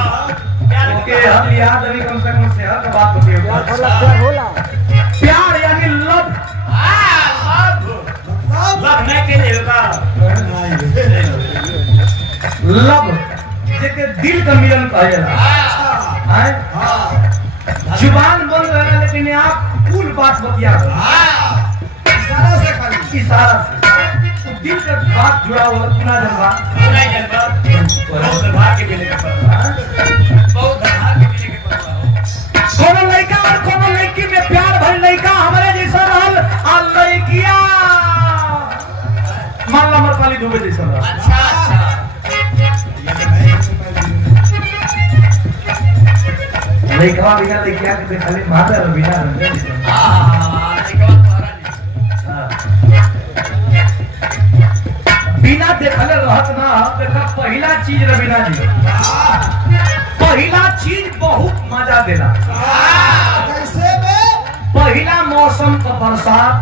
Okay हम याद अभी कम से कम से हर बात होती है। प्यार यानी लव। लव नहीं के लिए का लव जेके दिल का मिलन कहा जाला है। जुबान बंद रहना लेकिन आप कुल बात बतिया इशारा से खाली इशारा से तो दिल का बात जुड़ा हुआ सुना जलवा बहुत भाग्य मिले के बहुत भाग्य मिले के कोनो लड़का और कोनो लड़की में प्यार भइल लड़का हमारे जैसा रहल आ लड़किया मान ला मरकाली दुबे जैसा रहल। अच्छा लड़का बिना लड़किया के खाली माता बिना बिना देखले रहत ना। देखा पहला चीज रवीना जी, पहला चीज बहुत मजा देला। कैसे में पहला मौसम का बरसात,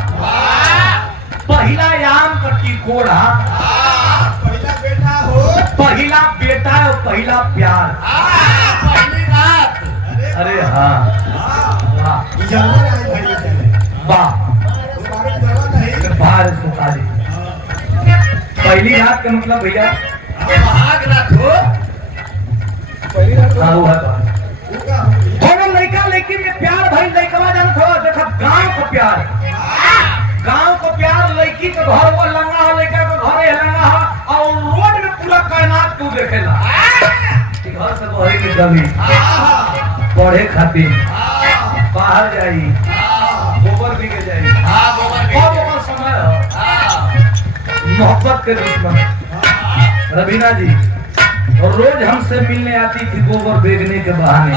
पहला आम का टिकोड़ा, पहला बेटा हो पहला बेटा और पहला प्यार। पहली रात अरे हाँ वाह इजाजत है भाई वाह तुम्हारे जरूरत नहीं बाहर सुखारी। पहली रात का मतलब भैया भाग रात हो हाँ हुआ था। उनका होगी दोनों लड़का लड़की में प्यार भाई लड़कवा जान थोड़ा देखा गांव का प्यार। गांव का प्यार लड़की के घर वो लंगा है, लड़का के घर है लंगा है और रोड में पूरा कायनात को देखेला। घर से बहरे के कभी पढ़े खातिर बाहर जाई गोबर भी के जाई और ओकर समय हो मोहब्बत के दुश्मन रवीना जी और रोज हमसे मिलने आती थी गोबर बेचने के बहाने।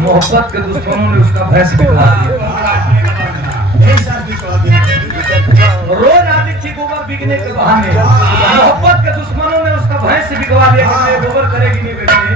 मोहब्बत के दुश्मनों ने उसका भैंस बिकवा दिया। रोज आती थी गोबर बिकने के बहाने, मोहब्बत के दुश्मनों ने उसका भैंस बिकवा दिया कि गोबर करेगी नहीं बेचने।